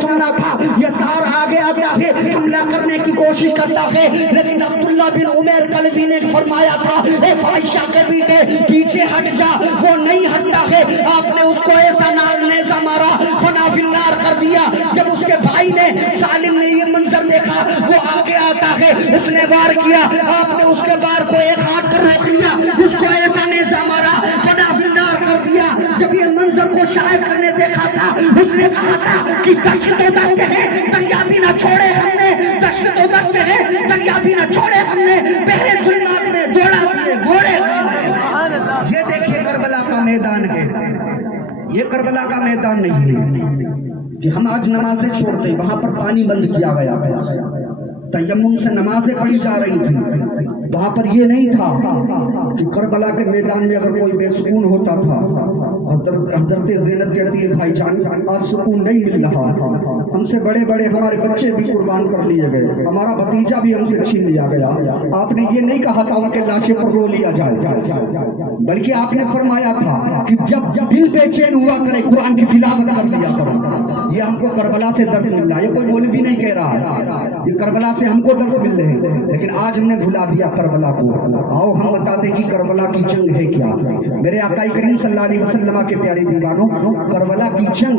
سننا تھا. یسار آگے آتا ہے, حملہ کرنے کی کوشش کرتا ہے, لیکن عبداللہ بن عمیر قلبی نے فرمایا تھا اے فائشہ کے بیٹے پیچھے ہٹ جا. وہ نہیں ہٹتا ہے. آپ نے اس کو ایسا نیزہ مارا, فنا فی النار کر دیا. جب اس کے بھائی نے سالم نے یہ منظر دیکھا, وہ آگے آتا ہے, اس نے وار کیا. آپ نے اس کے وار کو ایک ہاتھ پر روک لیا, اس کو ایسا نیزہ مارا, فنا فی النار کر دیا. جب یہ منظر کو شاہد کرنے دیکھا تھا, اس نے کہا تھا کہ دشت و دشت ہے, دریا بھی نہ چھوڑے ہم نے. دشت و دشت ہے, دریا بھی نہ چھوڑے ہم نے. پہلے ظلمات میں دوڑا دیے گھوڑے. یہ دیکھیے کربلا کا میدان ہے, یہ کربلا کا میدان نہیں ہے کہ ہم آج نمازیں چھوڑتے ہیں. وہاں پر پانی بند کیا گیا, تیمم سے نمازیں پڑھی جا رہی تھی. وہاں پر یہ نہیں تھا کہ کربلا کے میدان میں اگر کوئی بے سکون ہوتا تھا, حضرت زینب کہتی ہے بھائی جان آج سکون نہیں مل رہا, ہم سے بڑے بڑے ہمارے بچے بھی قربان کر لیے گئے, ہمارا بھتیجا بھی ہم سے چھین لیا گیا. آپ نے یہ نہیں کہا تھا ان کے لاشیں پر رو لیا جائے, بلکہ آپ نے فرمایا تھا کہ جب دل بے چین ہوا کرے قرآن کی تلاوت کر لیا کرو. یہ ہم کو کربلا سے درس مل رہا ہے, یہ کوئی مولوی نہیں کہہ رہا, یہ کربلا سے ہم کو درس مل رہے ہیں. لیکن آج ہم نے بھلا دیا کربلا کو. آؤ ہم بتاتے کہ کربلا کی جنگ ہے کیا. میرے آقا کریم صلی اللہ علیہ وسلم کے پیارے دیوانوں, کربلا کی جنگ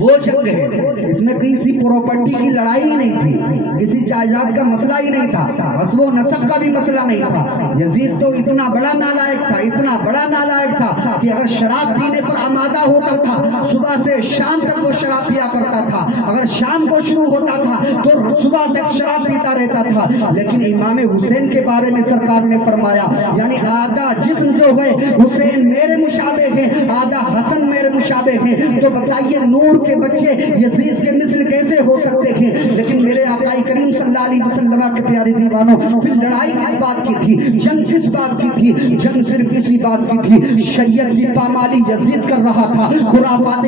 وہ جنگ ہے, اس میں کسی پراپرٹی کی لڑائی ہی نہیں تھی, کسی جائیداد کا مسئلہ ہی نہیں تھا, حسب و نسب کا بھی مسئلہ نہیں تھا. یزید تو اتنا بڑا نالائق تھا, اتنا بڑا نالائق تھا کہ اگر شراب پینے پر آمادہ ہوتا تھا صبح سے شام تک وہ شراب پیا کرتا تھا. اگر شام کو شروع ہوتا تھا تو صبح تک شراب پیتا رہتا تھا. لیکن امام حسین کے بارے میں سرکار نے فرمایا یعنی آدھا جسم جو ہے حسین میرے مشابہ ہے, آدھا حسن میرے مشابہ ہے. تو بتائیے نور کے بچے یزید کے مثل کیسے ہو سکتے ہیں. لیکن میرے آقا کریم صلی اللہ علیہ وسلم کے پیارے دیوانوں, پھر لڑائی کس بات کی تھی, جنگ کس بات کی تھی؟ جنگ صرف اسی بات کی تھی, شریعت کی پامالی یزید کر رہا تھا, خرافات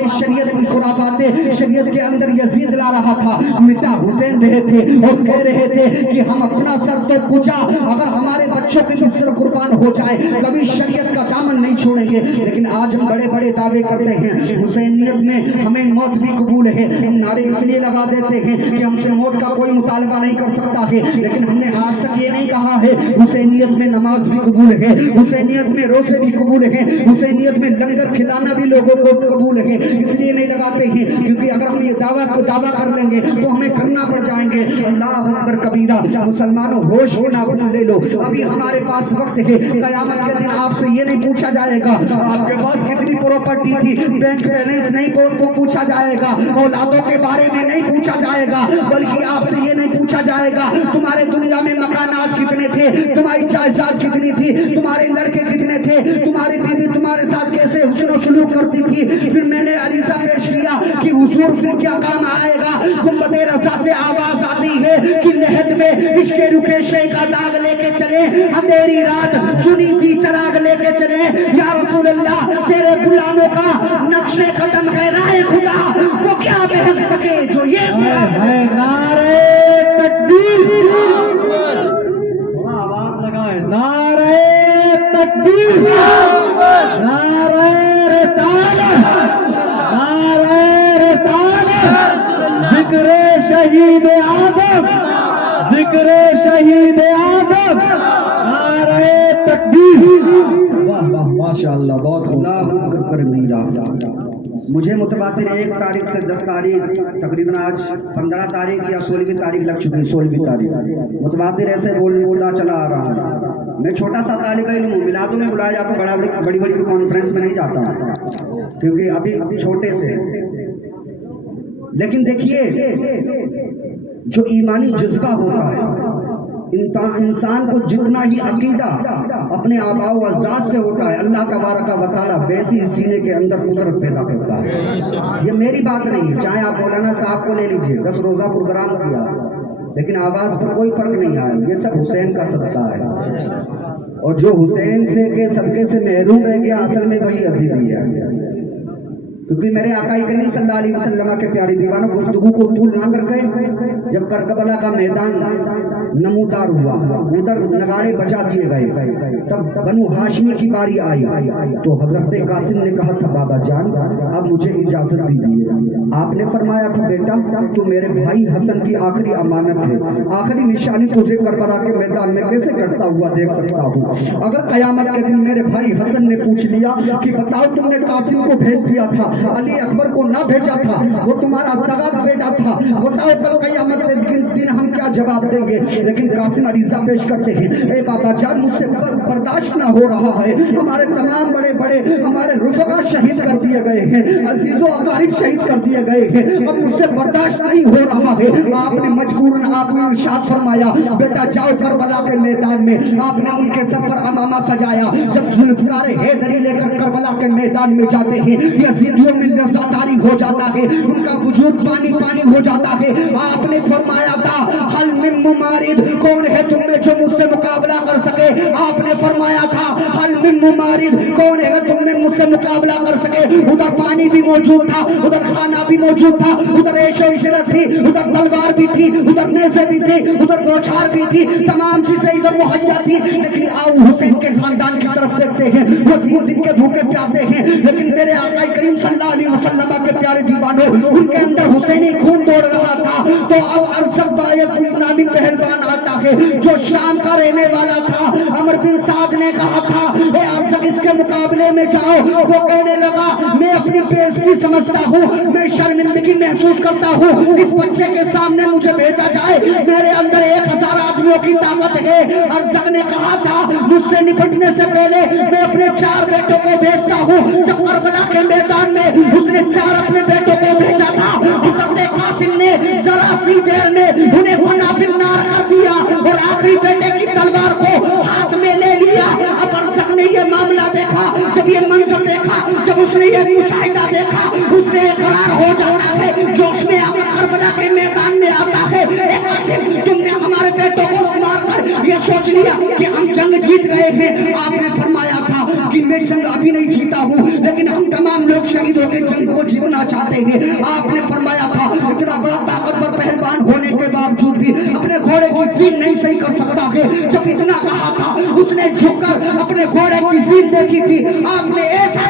شریعت کے اندر یزید لا رہا تھا. مٹا حسین رہے تھے اور کہہ رہے تھے کہ ہم اپنا سر تو کچا, اگر ہمارے بچوں کے بھی سر قربان ہو جائے کبھی شریعت کا دامن نہیں چھوڑیں گے. لیکن آج ہم بڑے بڑے دعوے کرتے ہیں حسینیت میں ہمیں موت بھی قبول ہے. ہم نعرے اس لیے لگا دیتے ہیں کہ ہم سے موت کا کوئی مطالبہ نہیں کر سکتا ہے, لیکن ہم نے آج تک یہ نہیں کہا ہے حسینیت میں نماز بھی قبول ہے, حسینیت میں روزے بھی قبول ہیں, حسینیت میں لنگر کھلانا بھی لوگوں کو قبول ہے. اس لیے نہیں لگاتے ہیں کیونکہ اگر ہم یہ دعویٰ کر لیں گے تو ہمیں کرنا پڑ جائیں گے. اللہ اکبر کبیرہ. مسلمانوں ہوش کو نہ لے لو, ابھی ہمارے پاس وقت ہے. قیامت کے دن آپ سے یہ نہیں پوچھا جائے گا آپ کے پاس کتنی پراپرٹی تھی, بینک بیلنس نہیں کو پوچھا جائے گا, اولادوں کے بارے میں نہیں پوچھا جائے گا, بلکہ آپ سے یہ نہیں پوچھا جائے گا تمہارے دنیا میں مکانات کتنے تھے, تمہاری جائیداد کتنی تھی, تمہارے لڑکے کتنے تھے, تمہاری بیوی تمہارے ساتھ کیسے حسن و سلوک کرتی تھی. پھر میں نے عریضہ پیش کیا کہ حضور پھر کیا کام آئے گا. گنبد رضا سے آواز آتی ہے کہ لحد میں عشق رکے شے کا داغ لے کے چلے, اندھیری رات سنی تھی چراغ لے کے چلے. یا رسول اللہ تیرے غلاموں کا نقش قدم ہے رائے خدا, وہ کیا بہک سکے جو یہ ہے. نعرہ تکبیر, آواز لگائے, نعرہ تکبیر, نعرہ رسالت, نعرہ رسالت, ذکر شہید اعظم, ذکر شہید اعظم, نعرہ تکبیر. واہ واہ ماشاءاللہ, بہت اللہ اکبر میرا. مجھے متواتر 1 تاریخ سے 10 تاریخ تقریباً آج 15 تاریخ یا 16ویں تاریخ لگ چکی ہے, 16ویں تاریخ متواتر ایسے بولنا چلا آ رہا ہے. میں چھوٹا سا طالب علم ہوں, میلادوں میں بلایا جاتا ہوں, بڑی بڑی کانفرنس میں نہیں جاتا ہوں کیونکہ ابھی چھوٹے سے. لیکن دیکھیے جو ایمانی جذبہ ہوتا ہے انسان کو جتنا ہی عقیدہ اپنے آباء و اجداد سے ہوتا ہے, اللہ تبارک و تعالیٰ ویسی سینے کے اندر قدرت پیدا کرتا ہے. یہ میری بات نہیں ہے, چاہے آپ مولانا صاحب کو لے لیجئے, 10 روزہ پروگرام کیا لیکن آواز پر کوئی فرق نہیں آیا. یہ سب حسین کا صدقہ ہے, اور جو حسین سے کے صدقے سے محروم رہ گیا اصل میں وہی عزیزی ہے. کیونکہ میرے آقا کریم صلی اللہ علیہ وسلم کے پیارے دیوانوں گفتگو کو طول نہ کر گئے. جب کربلا کا میدان نمودار ہوا, ادھر نگاڑے بجا دیے گئے, تب بنو ہاشمی کی باری آئی تو حضرت قاسم نے کہا تھا بابا جان اب مجھے اجازت دیجیے. آپ نے فرمایا تھا بیٹا تو میرے بھائی حسن کی آخری امانت ہے, آخری نشانی تجھے کربلا کے میدان میں کیسے کٹتا ہوا دیکھ سکتا ہوں. اگر قیامت کے دن میرے بھائی حسن نے پوچھ لیا کہ بتاؤ تم نے قاسم کو بھیج دیا تھا, علی اکبر کو نہ بھیجا تھا, وہ تمہارا سگا بیٹا تھا, بتاؤ کل قیامت کے دن ہم کیا جواب دیں گے. لیکن قاسم عریضہ پیش کرتے ہیں, اے بابا جان مجھ سے برداشت نہ ہو رہا ہے, ہمارے تمام بڑے بڑے ہمارے رفقا شہید کر دیے گئے ہیں, عزیز و اقارب شہید کر دیے گئے ہیں, اب مجھ سے برداشت نہیں ہو رہا ہے. آپ نے مجبوراً آپ نے ارشاد فرمایا بیٹا جاؤ کربلا کے میدان میں. آپ نے ان کے سب پر امامہ سجایا. جب ذوالفقار حیدری لے کر کربلا کے میدان میں جاتے ہیں یزیدیوں میں لذاتاری ہو جاتا ہے, ان کا وجود پانی پانی ہو جاتا ہے. آپ نے فرمایا تھا حل من ممارد, کون ہے تم میں جو مجھ سے مقابلہ کر سکے. آپ نے فرمایا تھا حل من ممارد, کون ہے تم میں مجھ سے مقابلہ کر سکے. ادھر پانی بھی موجود تھا, ادھر کھانا بھی موجود تھا, ادھر عیش و عشرت تھی, ادھر تلوار بھی تھی, ادھر نیزے بھی تھی, ادھر بوچھار بھی تھی, تمام چیزیں ادھر مہیا تھی. لیکن آؤ حسین کے خاندان کی طرف دیکھتے ہیں, وہ 3 دن کے بھوکے پیاسے ہیں, لیکن میرے آقا کریم صلی اللہ علیہ وسلم کے پیارے دیوانوں ان کے اندر حسینی خون دوڑ رہا تھا. تو اب ارشد نامی پہلوان آتا ہے جو شام کا رہنے والا تھا. عمر بن سعد نے کہا تھا اے ارشد اس کے مقابلے میں جاؤ. وہ کہنے لگا میں اپنی بےعزتی سمجھتا ہوں, میں شرمندگی محسوس کرتا ہوں, اس بچے کے سامنے مجھے بھیجا جائے, میرے اندر 1000 آدمیوں کی طاقت ہے. ارشد نے کہا تھا مجھ سے نپٹنے سے پہلے میں اپنے 4 بیٹوں کو بھیجتا ہوں. جب کربلا کے میدان میں اس نے 4 اپنے بیٹوں کو بھیجا تھا, حضرت قاسم نے ذرا سی دیر میں انہیں فنا فی النار کر دیا اور آخری بیٹے کی تلوار کو ہاتھ میں لے لیا. اب ارشد نے یہ معاملہ دیکھا, جب یہ منظر دیکھا, جب اس نے یہ مشاہدہ دیکھا, اس نے اقرار ہو جاتا ہے, جوش میں آ کر کربلا کے میدان میں آتا ہے. اے قاسم تم نے ہمارے بیٹوں کو مار کر یہ سوچ لیا کہ ہم جنگ جیت گئے ہیں. آپ نے فرمایا تھا کہ میں جنگ ابھی نہیں جیتا ہوں, لیکن ہم تمام لوگ شہید ہو کے جنگ کو جیتنا چاہتے ہیں. آپ نے فرمایا تھا اتنا بڑا طاقتور پہلوان ہونے کے باوجود بھی اپنے گھوڑے کی زین نہیں صحیح کر سکتا ہے. جب اتنا کہا تھا اس نے جھک کر اپنے گھوڑے کی زین دیکھی تھی. آپ نے ایسا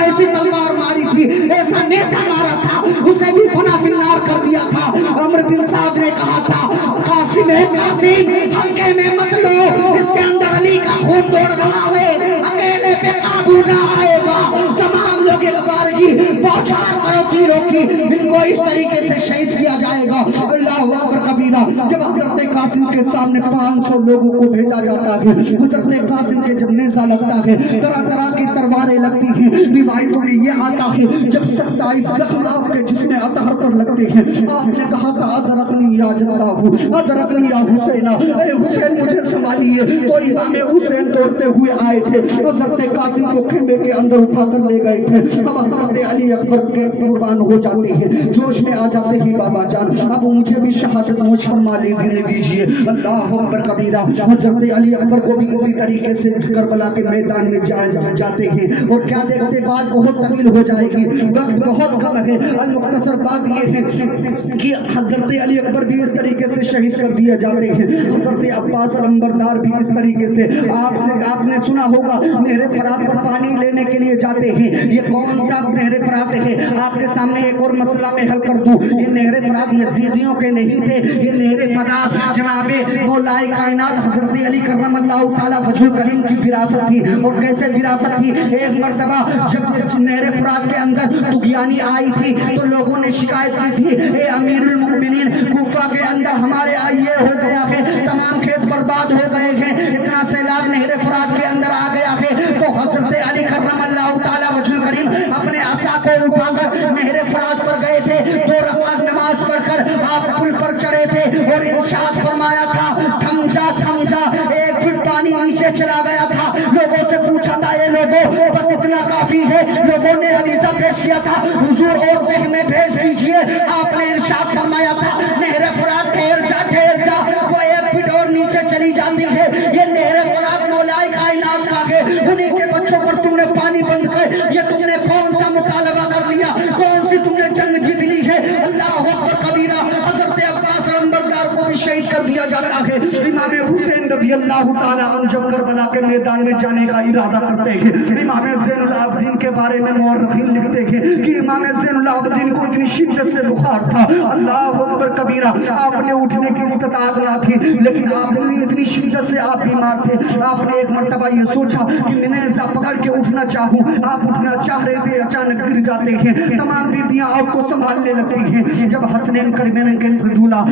ایسی تلوار ماری تھی, ایسا نیزہ مارا تھا, اسے بھی فنا فی النار کر دیا تھا. عمر بن سعد نے کہا تھا قاسم ہے قاسم, ہلکے میں مت لو, اس کے اندر علی کا خون دوڑ رہا ہے, اکیلے پہ قابو نہ آئے گا. تمام لوگ اقبال کی بوچھار کرو تیروں کی, ان کو اس طریقے سے شہید کیا جائے گا. اللہ اکبر کبیرہ. جب حضرت قاسم کے سامنے 500 لوگوں کو بھیجا جاتا ہے, حضرت قاسم کے جب نیزہ لگتا ہے, طرح طرح کی تلواریں لگتی ہیں. روایتوں میں یہ آتا ہے جب 27 زخم آپ کے جسم اطہر پر لگتے ہیں, آپ نے کہا تھا ادرکنی یا جدہ, ادرکنی یا حسین, اے حسین مجھے سنبھالیے. تو امام حسین دوڑتے ہوئے آئے تھے, حضرت قاسم کو خیمے کے اندر اٹھا کر لے گئے تھے. اب حضرت علی اکبر کے قربان ہو جاتے ہیں, جوش میں آ جاتے ہیں بابا جان اب مجھے بھی شہادت نوش فرما لینے دیجیے. اللہ اکبر کبیرہ. حضرت علی اکبر کو بھی اسی طریقے سے کربلا کے میدان میں جاتے ہیں, اور کیا دیکھتے بات بہت طویل ہو جائے گی, وقت بہت کم ہے. المختصر بات یہ ہے کہ حضرت علی اکبر بھی اس طریقے سے شہید کر دیے جاتے ہیں. حضرت عباس علمبردار بھی اس طریقے سے. آپ نے سنا ہوگا نہر فرات پر پانی لینے کے لیے جاتے ہیں. یہ کون سا نہر فرات ہے؟ آپ کے سامنے ایک اور مسئلہ میں حل کر دوں. یہ نہر فرات یزیدیوں کے نہیں تھے, یہ نہر فرات جناب مولا کائنات حضرت علی کرم اللہ تعالی وجہ کریم کی وراثت تھی. اور کیسے وراثت تھی؟ ایک مرتبہ جب نہر فرات کے اندر طغیانی آئی تھی تو لوگوں نے شکایت کی تھی, اے امیر المؤمنین کوفہ کے اندر ہمارے یہ ہو گیا ہے, تمام کھیت برباد ہو گئے ہیں, اتنا سیلاب نہر فرات کے اندر آ گیا ہے. تو حضرت علی کرم اللہ تعالی وجہ کریم اپنے عصا کو اٹھا کر نہر فرات پر گئے تھے. 2 رکعت نماز پڑھ کر آپ پل پر چڑھے تھے اور ارشاد فرمایا تھا تھم جا تھم جا. 1 فٹ پانی نیچے چلا گیا تھا. لوگوں سے پوچھا تھا اے لوگوں بس اتنا کافی ہے. لوگوں نے عریضہ پیش کیا تھا حضور اور دیکھ میں بھیج دیجیے. آپ نے ارشاد فرمایا تھا نہر فرات ٹھہر جا ٹھہر جا. وہ 1 فٹ اور نیچے چلی جاتی ہے. یہ نہر فرات مولا کائنات کا ہے, انہیں کے بچوں پر تم نے پانی بند کر, یہ تم نے کون سا مطالبہ کر لیا کر دیا جاتا ہے۔ امام حسین رضی اللہ تعالیٰ عنہ جب کربلا کے میدان میں جانے کا ارادہ کرتے ہیں، امام زین العابدین کے بارے میں مورخین لکھتے ہیں کہ امام زین العابدین کو اتنی شدت سے بخار تھا، اللہ اکبر کبیرہ، آپ نے اٹھنے کی استطاعت نہ تھی، لیکن آپ نے اتنی شدت سے آپ بیمار تھے، آپ نے ایک مرتبہ یہ سوچا کہ میں ایسا پکڑ کے اٹھنا چاہوں، آپ اٹھنا چاہ رہے تھے، اچانک گر جاتے ہیں، تمام بیبیاں آپ کو سنبھالنے لگتی ہیں۔ جب حسنین کربین کے دولہا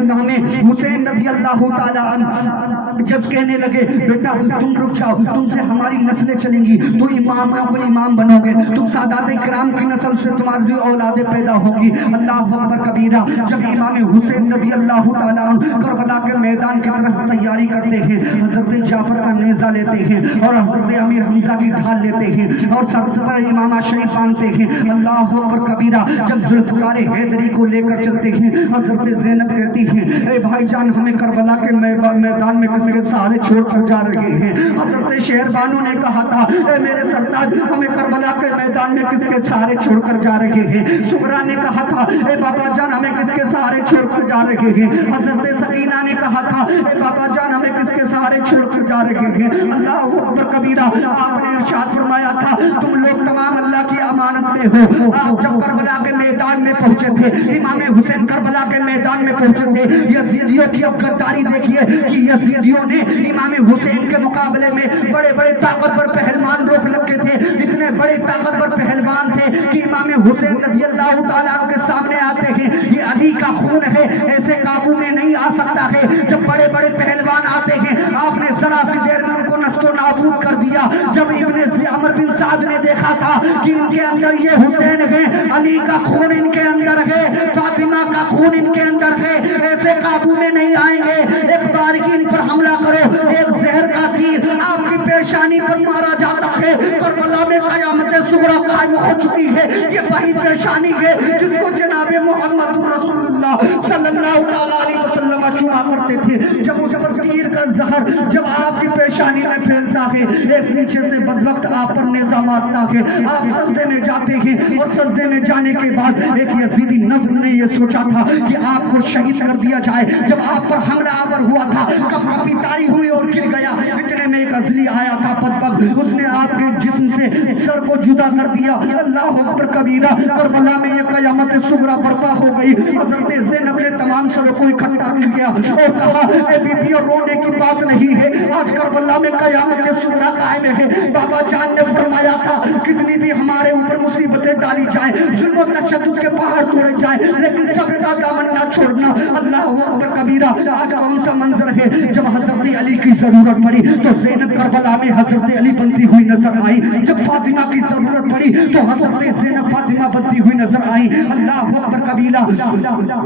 امام حسین رضی اللہ تعالیٰ عنہ جب کہنے لگے بیٹا تم رک جاؤ، تم سے ہماری نسلیں چلیں گی، تو امام بنو گے، تم سادات کرام کی نسل سے تمہاری اولادیں پیدا ہوگی، اللہ اکبر کبیرہ۔ جب امام حسین رضی اللہ تعالیٰ عنہ کربلا کے میدان کی طرف تیاری کرتے ہیں، حضرت جعفر کا نیزہ لیتے ہیں اور حضرت امیر حمزہ کی ڈھال لیتے ہیں اور سر پر امامہ شریف باندھتے ہیں، اللہ اکبر کبیرہ۔ جب ذوالفقار حیدری کو لے کر چلتے ہیں، حضرت زینب کہتی ہیں اے بھائی جان ہمیں کربلا کے میدان میں کسی کے سہارے چھوڑ کر جا رہے ہیں۔ حضرت شہر بانو نے کہا تھا اے میرے سرتاج ہمیں کربلا کے میدان میں کس کے سہارے چھوڑ کر جا رہے ہیں۔ سغرا نے کہا تھا اے بابا جان ہمیں کس کے سہارے چھوڑ کر جا رہے ہیں۔ حضرت سکینہ نے کہا تھا اے بابا جان ہمیں کس کے سہارے چھوڑ کر جا رہے ہیں۔ اللہ اکبر کبیرہ۔ آپ نے ارشاد فرمایا تھا تم لوگ تمام اللہ کی امانت میں ہو۔ آپ جب کربلا کے میدان میں پہنچے تھے، امام حسین کربلا کے میدان میں پہنچے تھے، یزیدیوں کی اب غداری دیکھیے کہ یزیدیوں نے امام حسین کے مقابلے میں بڑے بڑے طاقتور پہلوان روک لگے تھے، اتنے بڑے طاقتور پہلوان تھے کہ امام حسین رضی اللہ تعالیٰ کے سامنے آتے ہیں، یہ علی کا خون ہے، ایسے قابو میں نہیں آ سکتا ہے۔ جب بڑے بڑے پہلوان آتے ہیں آپ نے ذرا سی دیر میں ان کو نست و نابود کر دیا۔ جب ابن عمر بن سعد نے دیکھا تھا کہ ان کے اندر یہ حسین ہے، علی کا خون ان کے اندر ہے، فاطمہ کا خون ان کے اندر ہے، ایسے قابو میں نہیں آئیں گے، ایک بار کی ان پر حملہ کرو، ایک زہر کا تیر آپ کی پیشانی پر مارا جاتا ہے۔ کربلا میں قیامت صغریٰ قائم ہو چکی ہے، یہ وہی پیشانی ہے جس کو جناب محمد رسول اللہ صلی اللہ علیہ وسلم چوما کرتے تھے۔ جب اس پر تیر کا زہر جب آپ کی پیشانی میں پھیلتا ہے، ایک نیچے سے بدبخت آپ پر نیزہ مارتا ہے، آپ سجدے میں جاتے ہیں اور سجدے میں جانے کے بعد ایک یزیدی نظر نے یہ سوچا تھا کہ آپ کو شہید کر دیا جائے۔ جب آپ پر حملہ آور ہوا تھا کپی تاری ہوئی اور گر گیا، اتنے میں ایک ازلی آیا تھا بدبخت، اس نے آپ کے جسم سے سر کو جدا کر دیا۔ اللہ اکبر کبیرہ۔ کربلا میں یہ قیامت صغریٰ برپا ہو گئی۔ حضرت زینب نے تمام سروں کو اکٹھا کر گیا اور کہا اے بی بی اور رونے کی بات نہیں ہے، آج کربلا میں قیامت صغریٰ قائم ہے۔ بابا جان نے فرمایا تھا کتنی بھی ہمارے اوپر مصیبتیں ڈالی جائیں، ظلم و تشدد کے پہاڑ توڑے جائیں، لیکن صبر کا دامن نہ چھوڑنا۔ اللہ اکبر کبیرہ۔ آج کون سا منظر ہے، جب حضرت علی کی ضرورت پڑی تو زینب کربلا میں حضرت علی بنتی ہوئی نظر آئی، جب فاطمہ کی ضرورت پڑی تو حضرت زینب فاطمہ بنتی ہوئی نظر آئی۔ اللہ اکبر کبیرہ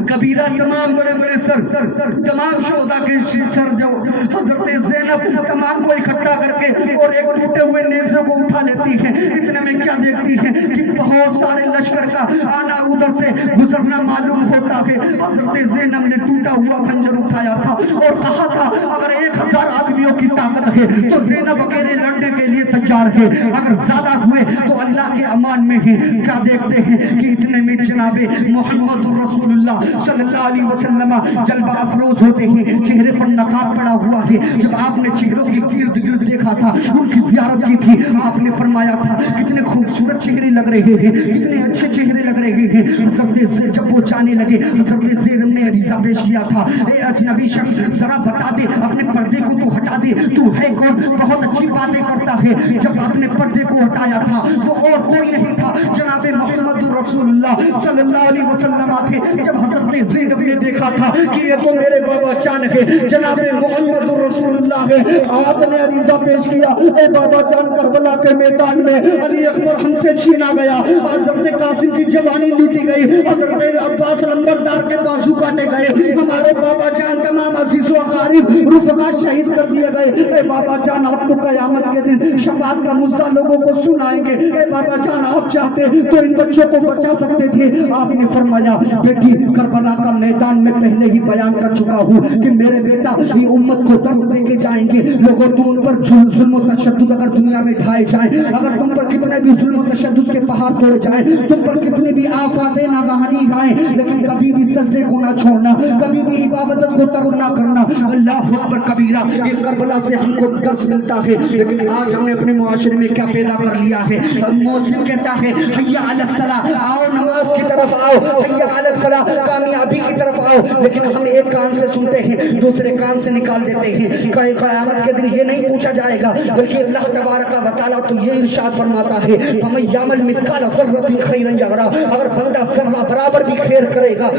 کبیرہ۔ تمام بڑے بڑے سر، تمام شہداء کے سر جو حضرت زینب تمام کو اکٹھا کر کے اور ایک ٹوٹے ہوئے نیزے کو اٹھا لیتی ہے، اتنے میں کیا دیکھتی ہے کہ بہت سارے لشکر کا آنا ادھر سے گزرنا معلوم ہوتا ہے۔ حضرت زینب نے ٹوٹا ہوا خنجر اٹھایا تھا اور کہا تھا اگر 1000 آدمیوں کی طاقت ہے تو زینب اکیلے لڑنے کے لیے تیار ہے، اگر زیادہ ہوئے تو اللہ کے امان میں ہے۔ کیا دیکھتے ہیں کہ اتنے میں جناب محمد رسول اللہ صلی اللہ علیہ وسلم جلوہ افروز ہوتے ہیں، چہرے پر نقاب پڑا ہوا ہے۔ جب آپ نے چہروں کی گرد گرد دیکھا تھا، ان کی زیارت کی تھی، آپ نے فرمایا تھا کتنے خوبصورت چہرے لگ رہے ہیں، کتنے اچھے چہرے لگ رہے ہیں۔ حضرت جب وہ جانے لگے حضرت زینب نے عریضہ پیش کیا تھا اے اجنبی شخص ذرا بتا دے اپنے پردے کو تو ہٹا دے، تو ہے کون؟ بہت اچھی باتیں کرتا ہے۔ جب اپنے پردے کو ہٹایا تھا وہ اور کوئی نہیں تھا، جناب محمد رسول اللہ صلی اللہ علیہ وسلم تھے۔ جب حضرت زینب نے دیکھا تھا کہ یہ تو میرے بابا جان ہے، جناب محمد رسول اللہ ہے، آپ نے عریضہ پیش کیا اے بابا جان کربلا کے میدان میں علی اکبر ہم سے چھینا گیا، حضرت قاسم کی جوانی لوٹی گئی، حضرت عباس لمبردار کے بازو کاٹے گئے، ہمارے بابا جان کا نام عزیز و اقارب رفقا شہید کر دیے گئے۔ اے بابا جان آپ تو قیامت کے دن شفاعت رات کا مزدہ لوگوں کو سنائیں گے. اے بابا جان آپ چاہتے تو ان بچوں کو بچا سکتے تھے. آپ نے فرمایا بیٹی کربلا کا میدان میں پہلے ہی بیان کر چکا ہوں کہ میرے بیٹا یہ امت کو درس دے کے جائیں گے. لوگوں تم ان پر ظلم و تشدد اگر دنیا میں ڈھائے جائیں, اگر تم پر کتنے بھی ظلم و تشدد کے پہاڑ توڑے جائیں, تم پر کتنی بھی آفات ناگہانی آئیں, لیکن کبھی بھی سجدے کو نہ چھوڑنا, کبھی بھی عبادت کو ترک نہ کرنا. اللہ اکبر کبیرہ. یہ کربلا سے ہم کو درس ملتا ہے, لیکن آج ہم نے اپنے معاشرے میں کیا پیدا کر لیا ہے. مؤذن کہتا ہے حی علی الصلاۃ, آؤ نماز کی طرف آؤ, حی علی الفلاح, کامیابی کی طرف آؤ, لیکن ہم ایک کان سے سنتے ہیں دوسرے کان سے نکال دیتے ہیں. قیامت کے دن یہ نہیں پوچھا جائے گا, بلکہ اللہ تبارک و تعالیٰ تو یہ ارشاد فرماتا ہے فَمَن يَعْمَلْ مِثْقَالَ ذَرَّةٍ خَيْرًا يَرَهُ, اگر بندہ ذرہ برابر بھی خیر کرے گا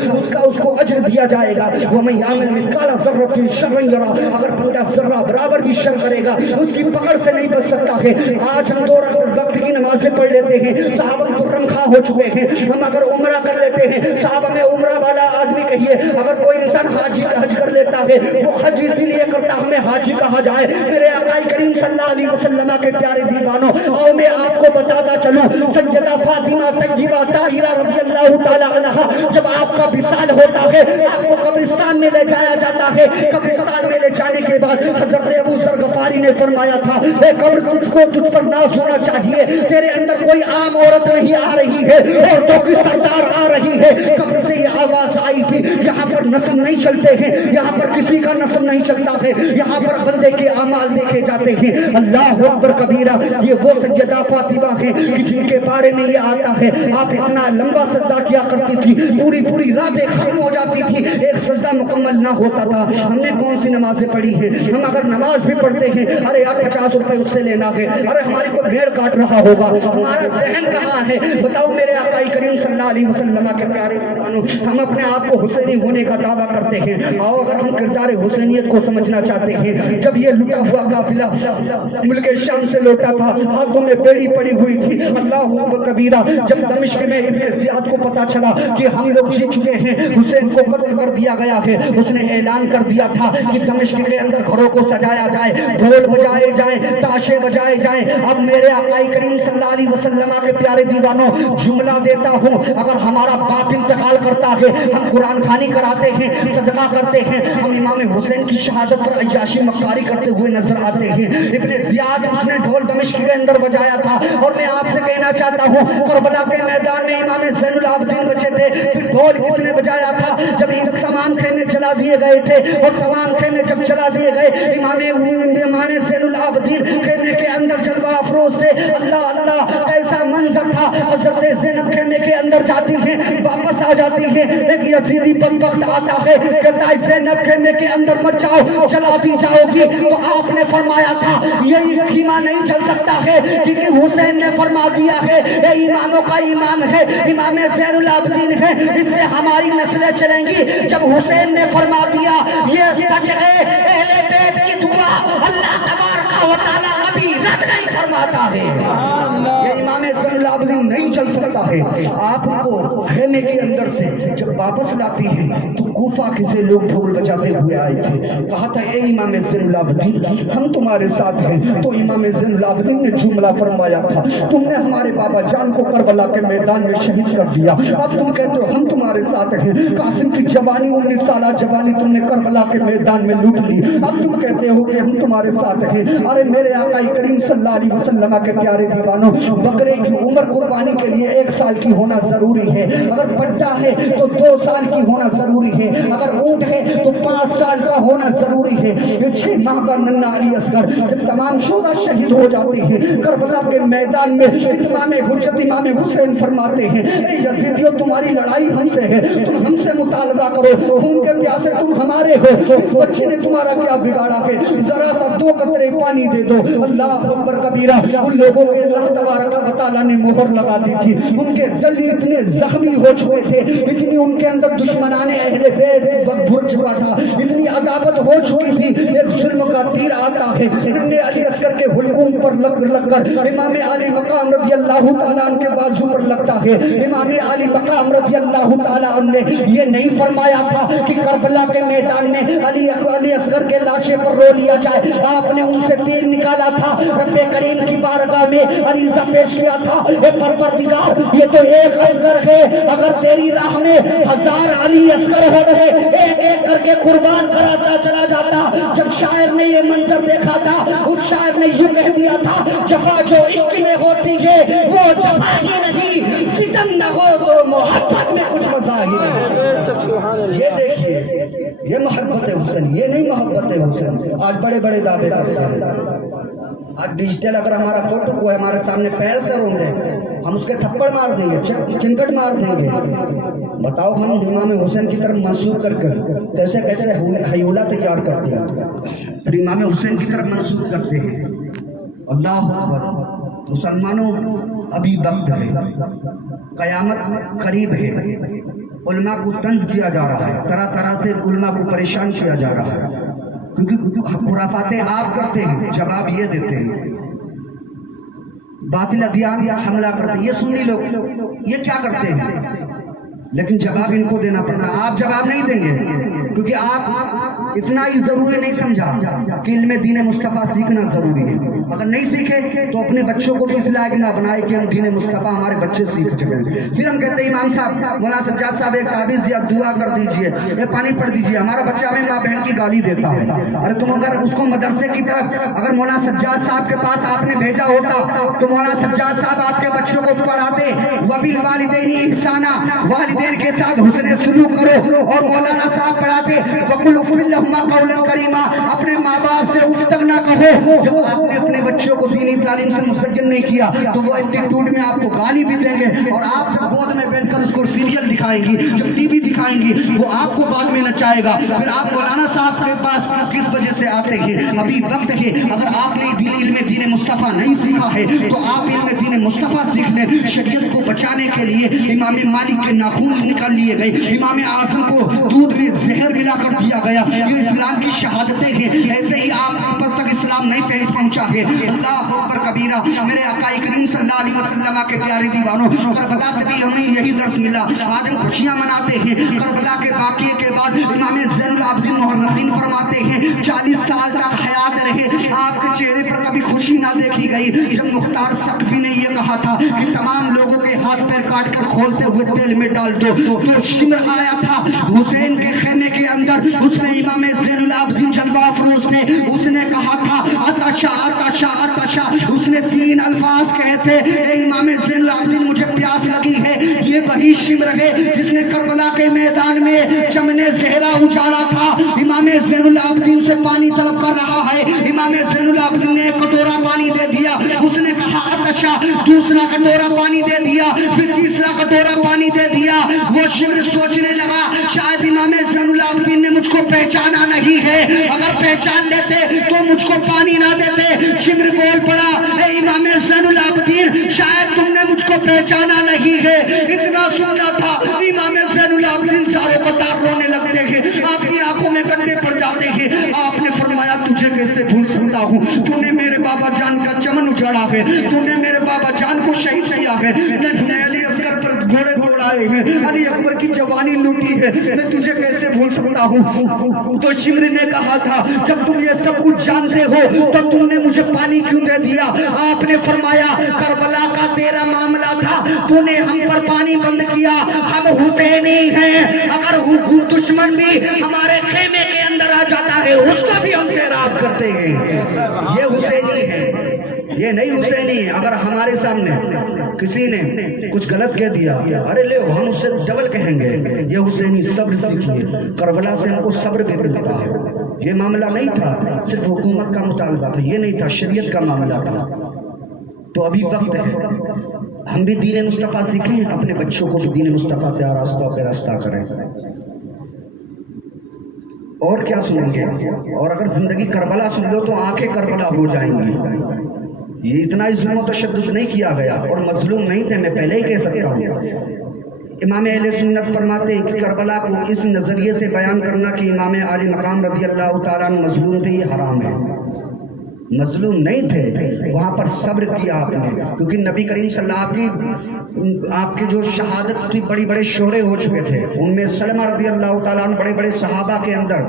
اس کو اجر دیا جائے گا. وَمَن يَعْمَلْ مِثْقَالَ ذَرَّةٍ شَرًّا يَرَهُ, اگر بندہ ذرہ برابر بھی شر کرے گا اس کی پکڑ سے نہیں بچ سکتا ہے. آج ہم 2 وقت کی نمازیں پڑھ لیتے ہیں, صحابہ کرم خواہ ہو چکے ہیں. ہم اگر عمرہ کر لیتے ہیں, صحابہ میں عمرہ والا آدمی کہیے, اگر کوئی انسان حاجی کا حج کر لیتا ہے وہ حج اسی لیے کرتا ہمیں حاجی کہا جائے. میرے آقا کریم صلی اللہ علیہ وسلم کے پیارے دیوانوں, اور میں آپ کو بتاتا چلوں سیدہ فاطمہ طیبہ طاہرہ رضی اللہ تعالی عنہا جب آپ کا وصال ہوتا ہے آپ کو قبرستان میں لے جایا جاتا ہے. قبرستان میں لے جانے کے بعد حضرت ابو ذر غفاری نے فرمایا تھا اے قبر تجھ پر ناز ہونا چاہیے, تیرے اندر کوئی عام عورت نہیں آ رہی ہے, عورتوں کی سردار آ رہی ہے. قبر سے یہ آواز آئی تھی یہاں پر نسل نہیں چلتے ہیں, یہاں پر کسی کا نسل نہیں چلتا ہے, یہاں پر بندے کے اعمال دیکھے جاتے ہیں. اللہ اکبر کبیرہ. یہ وہ سیدہ فاطمہ ہیں کہ جن کے بارے میں یہ آتا ہے آپ اتنا لمبا سجدہ کیا کرتی تھی, پوری راتیں ختم ہو جاتی تھی, ایک سجدہ مکمل نہ ہوتا تھا. ہم نے کون سی نمازیں پڑھی ہیں؟ ہم اگر نماز بھی پڑھتے ہیں, ارے یار 50 روپے اس سے لینا ہے, ارے ہماری کو بھیڑ کاٹ رہا ہوگا, ہمارا ذہن کہاں ہے؟ بتاؤ میرے آقا کریم صلی اللہ علیہ وسلم کے پیارے فرمانوں, ہم اپنے آپ کو حسینی ہونے کا دعویٰ کرتے ہیں. اور اگر ہم کردار حسینیت کو سمجھنا چاہتے ہیں, جب یہ لٹا ہوا قافلہ ملک شام سے لوٹا تھا, ہاتھوں میں بیڑی پڑی ہوئی تھی, اللہ اکبر کبیرہ, جب دمشق میں ابن زیاد کو پتا چلا کہ ہم لوگ جیت چکے ہیں, حسین کو قتل کر دیا گیا ہے, اس نے اعلان کر دیا تھا کہ دمشق کے اندر گھروں کو سجایا جائے, ڈھول بجائے جائیں, تاشے بجائے جائیں. اب میرے آقا کریم صلی اللہ علیہ وسلم کے پیارے دیوانوں جملہ دیتا ہوں, اگر ہمارا باپ انتقال کرتا ہے ہم قرآن خوانی کراتے ہیں, صدقہ کرتے ہیں, ہم امام حسین کی شہادت پر عیاشی مکاری کرتے ہوئے نظر آتے ہیں. ابن زیاد اس نے ڈھول دمشق کے اندر بجایا تھا, اور میں آپ سے کہنا چاہتا ہوں کربلا کے میدان میں امام زین العابدین بچے تھے, پھر ڈھول کس نے بجایا تھا؟ جب تمام خیمے چلا دیے گئے تھے, اور تمام خیمے جب چلا دیے گئے, امام زین العابدین خیمے کے اندر جلوہ افروز تھے. اللہ اللہ کیسا منظر تھا. حضرت زینب خیمے کے اندر جاتی ہیں, واپس آ جاتی ہیں, ایک یزیدی بدبخت آتا ہے, کہتا ہے زینب خیمے کے اندر مت جاؤ, چلا دی جاؤ گی. تو آپ نے فرمایا تھا یہ خیمہ نہیں چل سکتا ہے, کیونکہ حسین نے فرما دیا ہے اے اماموں کا امام ہے, امام زین العابدین ہے, اس سے ہماری نسلیں چلیں گی. جب حسین نے فرما دیا یہ سچ ہے, اہل بیت کی دعا اللہ تبارک و تعالیٰ کبھی رد نہیں فرماتا ہے. یہ امام زین العابدین نہیں چل سکتا ہے. آپ کو خیمے کے اندر سے جب واپس لاتی ہیں تو کوفہ کے سے لوگ ڈھول بجاتے ہوئے آئے تھے, کہا تھا اے امام زین العابدین ہم تمہارے ساتھ ہیں. تو امام زین العابدین نے جملہ فرمایا تھا تم نے ہمارے بابا جان کو کربلا کے میدان میں شہید کر دیا, اب تم کہتے ہو ہم تمہارے ساتھ ہیں. قاسم کی جوانی 19 سالہ جوانی تم نے کربلا کے میدان میں لوٹ لی, اب تم کہتے ہو کہ ہم تمہارے ساتھ ہیں. ارے میرے آقا کریم صلی اللہ علیہ وسلم کے پیارے دیوانوں, بکرے کی عمر قربانی کے لیے 1 سال کی ہونا ضروری ہے, اگر بٹا ہے تو 2 سال کی ہونا ضروری ہے, اگر اونٹ ہے تو 5 سال کا ہونا ضروری ہے. یہ 6 ماہ کا ننھا علی اصغر جب تمام شہداء شہید ہو جاتے ہیں کربلا کے میدان میں, امام حجت امام حسین فرماتے ہیں اے یزیدیوں تمہاری لڑائی ہم سے ہے, تم ہم سے مطالبہ کرو, خون کے پیاسے تم ہمارے ہو, اس بچے نے تمہارا کیا بگاڑا ہے, ذرا سا 2 قطرے پانی دے دو. اللہ اکبر کبیرہ. ان لوگوں کے اللہ تبارک و تعالیٰ نے مہر لگا دی تھی, ان کے دل اتنے زخمی ہو چکے تھے, اتنی ان کے اندر دشمنان اہل بیت بھر چکا تھا, اتنی عداوت ہو چکی تھی. ایک ظلم کا تیر آتا ہے، ابن علی اصغر کے حلقوم پر لگ کر امام علی مقام رضی اللہ تعالیٰ عنہ کے بازو پر لگتا ہے۔ امام علی مقام رضی اللہ تعالیٰ عنہ نے یہ نہیں فرمایا تھا کہ کربلا کے میدان میں علی اصغر کے لاشے پر رو لیا جائے، آپ نے ان سے تیر نکالا تھا، رب کریم کی بارگاہ میں عریضہ پیش کیا تھا، اے پروردگار یہ تو ایک اصغر ہے، اگر تیری راہ میں 1000 علی اصغر ہوتے ایک ایک کر کے قربان کراتا چلا جاتا۔ جب شاعر نے یہ منظر دیکھا تھا، اس شاعر نے یہ کہہ دیا تھا، جفا جو عشق میں ہوتی ہے وہ جفا ہی نہیں، ستم نہ ہو تو محبت میں کچھ مزہ ہی نہیں۔ یہ دیکھیے، یہ محبت حسین، یہ نہیں محبت حسین۔ آج بڑے بڑے دعوے کرتے ہیں، آج ڈیجیٹل اگر ہمارا فوٹو کو ہمارے سامنے پیر سے رون دیں، ہم اس کے تھپڑ مار دیں گے، چنکٹ مار دیں گے۔ بتاؤ ہم امام حسین کی طرف منسوب کر کر کیسے کیسے ہیولہ تیار کرتے ہیں، پھر امام حسین کی طرف منسوب کرتے ہیں۔ اللہ اکبر۔ مسلمانوں ابھی وقت ہے، قیامت قریب ہے، علماء کو طنز کیا جا رہا ہے، طرح طرح سے علماء کو پریشان کیا جا رہا ہے، کیونکہ خرافاتیں آپ کرتے ہیں، جواب یہ دیتے ہیں، باطل ادیان حملہ کرتے ہیں، یہ سنی لوگ یہ کیا کرتے ہیں، لیکن جواب ان کو دینا پڑتا ہے۔ آپ جواب نہیں دیں گے کیونکہ آپ اتنا ہی ضروری نہیں سمجھا کہ علم دین مصطفیٰ سیکھنا ضروری ہے۔ اگر نہیں سیکھے تو اپنے بچوں کو بھی اس لائق نہ بنائے کہ ہم دین مصطفیٰ ہمارے بچے سیکھ چکے۔ پھر ہم کہتے ہیں امام صاحب، مولانا سجاد صاحب ایک تعویذ دیا، دعا کر دیجئے، یہ پانی پڑھ دیجئے، ہمارا بچہ ہمیں ماں بہن کی گالی دیتا ہے۔ ارے تم اگر اس کو مدرسے کی طرف اگر مولانا سجاد صاحب کے پاس آپ نے بھیجا ہوتا تو مولانا سجاد صاحب آپ کے بچوں کو پڑھاتے، وَبِالْوَالِدَيْنِ إِحْسَانًا، والدین کے ساتھ حسن سلوک کرو، اور مولانا صاحب پڑھاتے وَقُلْ اُغْفِرْ لَهُمَا قَوْلًا كَرِيمًا، اپنے ماں باپ سے اف تک نہ کہو۔ جب آپ نے اپنے بچوں کو دینی تعلیم سے مسجل نہیں کیا تو وہ ایٹیٹیوڈ میں آپ کو گالی بھی دیں گے، اور آپ جب گود میں بیٹھ کر اس کو سیریل دکھائیں گی، جب ٹی وی دکھائیں گی، وہ آپ کو بعد میں نچائے گا۔ پھر آپ مولانا صاحب کے پاس کس وجہ سے آتے ہیں؟ ابھی وقت ہے، اگر آپ نے علم دین مصطفیٰ نہیں سیکھا ہے تو آپ علم دین مصطفیٰ سیکھ لیں۔ شریعت کو بچانے کے لیے امام مالک کے ناخون نکال لیے گئے، امام اعظم کو دودھ میں زہر ملا کر دیا گیا، یہ اسلام کی شہادتیں ہیں۔ ایسے ہی آپ تک اسلام نہیں پہنچا ہے۔ اللہ اکبر کبیرہ۔ میرے آقا کریم صلی اللہ علیہ وسلم کے پیارے دیوانوں، کربلا سے بھی ہمیں یہی درس ملا۔ آج ہم خوشیاں مناتے ہیں، کربلا کے واقعے کے بعد امام زین العابدین مورخین فرماتے ہیں 40 سال تک حیات رہے، آپ کے چہرے پر کبھی خوشی نہ دیکھی گئی۔ جب مختار سقفی نے یہ کہا تھا کہ تمام لوگوں کے ہاتھ پیر کاٹ کر کھولتے ہوئے تیل میں ڈال دو، تو شمر آیا تھا حسین کے خیمے کے اندر، اس نے امام زین العابدین جلوہ افروز نے اس نے کہا تھا اتشا اتشا اتشا، اس نے 3 الفاظ کہے تھے، اے امام زین العابدین مجھے پیاس لگی ہے۔ یہ وہی شمر ہے جس نے کربلا کے میدان میں چمن زہرا اجاڑا تھا۔ امام زین العابدین سے پانی طلب کر رہا ہے، امام زین العابدین نے ایک کٹورا پانی دے دیا، اس نے کہا اتشا، دوسرا کٹورا پانی دے دیا، پھر تیسرا کٹورا پانی دے دیا۔ وہ شمر سوچنے لگا شاید امام زین العابدین نے مجھ کو پہچانا نہیں ہے، اگر پہچان لیتے تو مجھ کو پانی نہ دیتے۔ شمر بول پڑا اے امام زین العابدین شاید تم نے مجھ کو پہچانا نہیں ہے۔ اتنا سننا تھا امام زین العابدین سارے بتار رونے لگتے ہیں، آپ کی آنکھوں میں گڈھے پڑ جاتے ہیں۔ آپ نے فرمایا تجھے کیسے بھول سکتا ہوں، تو نے میرے بابا جان کا چمن اجاڑا ہے، تو نے میرے بابا جان کو شہید کیا ہے، میں علی اصغر پر گھوڑے دوڑائے ہیں، علی اکبر کی جوانی لوٹی ہے، میں تجھے کیسے بھول سکتا ہوں۔ تو شمر نے کہا تھا جب تم یہ سب کچھ جانتے ہو تو تم نے مجھے پانی کیوں دے دیا؟ آپ نے فرمایا کربلا کا تیرا معاملہ تھا، تو نے ہم پر پانی بند کیا، ہم حسینی ہیں، اگر دشمن بھی ہمارے خیمے کے اندر آ جاتا ہے اس کو بھی ہم سے راب کرتے ہیں۔ یہ حسینی ہے، یہ نہیں حسینی ہے۔ اگر ہمارے سامنے کسی نے کچھ غلط کہہ دیا، ارے لے ہم اس سے ڈبل کہیں گے، یہ حسینی صبر سیکھیے۔ کربلا سے ہم کو صبر بھی ملتا ہے۔ یہ معاملہ نہیں تھا صرف حکومت کا مطالبہ تھا، یہ نہیں تھا شریعت کا معاملہ تھا۔ تو ابھی وقت ہے ہم بھی دین مصطفیٰ سیکھیں، اپنے بچوں کو بھی دین مصطفیٰ سے آراستہ و پیراستہ کریں۔ اور کیا سنیں گے؟ اور اگر زندگی کربلا سن لو تو آنکھیں کربلا ہو جائیں گی۔ یہ اتنا ہی ظلم و تشدد نہیں کیا گیا، اور مظلوم نہیں تھے، میں پہلے ہی کہہ سکتا ہوں۔ امام اہل سنت فرماتے ہیں کہ کربلا کو اس نظریے سے بیان کرنا کہ امام عالی مقام رضی اللہ تعالیٰ عنہ مظلوم تھے، یہ حرام ہے۔ مظلوم نہیں تھے، وہاں پر صبر کیا آپ نے، کیونکہ نبی کریم صلی اللہ علیہ وسلم آپ کی جو شہادت کی بڑی بڑے شہرے ہو چکے تھے، ان میں سلمہ رضی اللہ تعالیٰ عنہ بڑے بڑے صحابہ کے اندر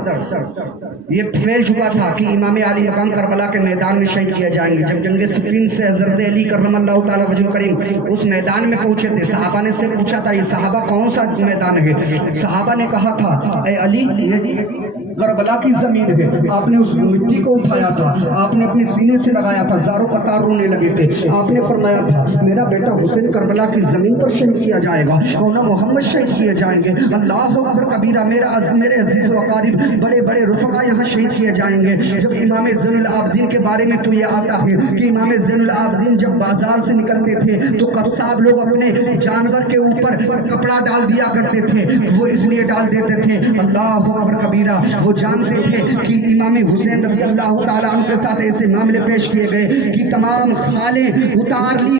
یہ پھیل چکا تھا کہ امام علی مقام کربلا کے میدان میں شہید کیے جائیں گے۔ جب جنگ صفین سے حضرت علی کرم اللہ تعالیٰ وجہ کریم اس میدان میں پہنچے تھے، صحابہ نے سے پوچھا تھا یہ صحابہ کون سا میدان ہے؟ صحابہ نے کہا تھا اے علی کربلا کی زمین ہے، آپ نے اس مٹی کو اٹھایا تھا، آپ نے اپنے سینے سے لگایا تھا، زاروں قطار رونے لگے تھے، آپ نے فرمایا تھا میرا بیٹا حسین کربلا کی زمین پر شہید کیا جائے گا، مولانا محمد شہید کیے جائیں گے، اللہ اکبر کبیرہ، میرے عزیز و اقارب بڑے بڑے رفقا یہاں شہید کیے جائیں گے۔ جب امام زین العابدین کے بارے میں تو یہ آتا ہے کہ امام زین العابدین جب بازار سے نکلتے تھے تو قصاب لوگ اپنے جانور کے اوپر کپڑا ڈال دیا کرتے تھے، وہ اس لیے ڈال دیتے تھے، اللہ اکبر کبیرہ، وہ جانتے تھے کہ امام حسین رضی اللہ تعالیٰ عنہ کے ساتھ ایسے معاملے پیش کیے گئے کہ تمام خالیں اتار لی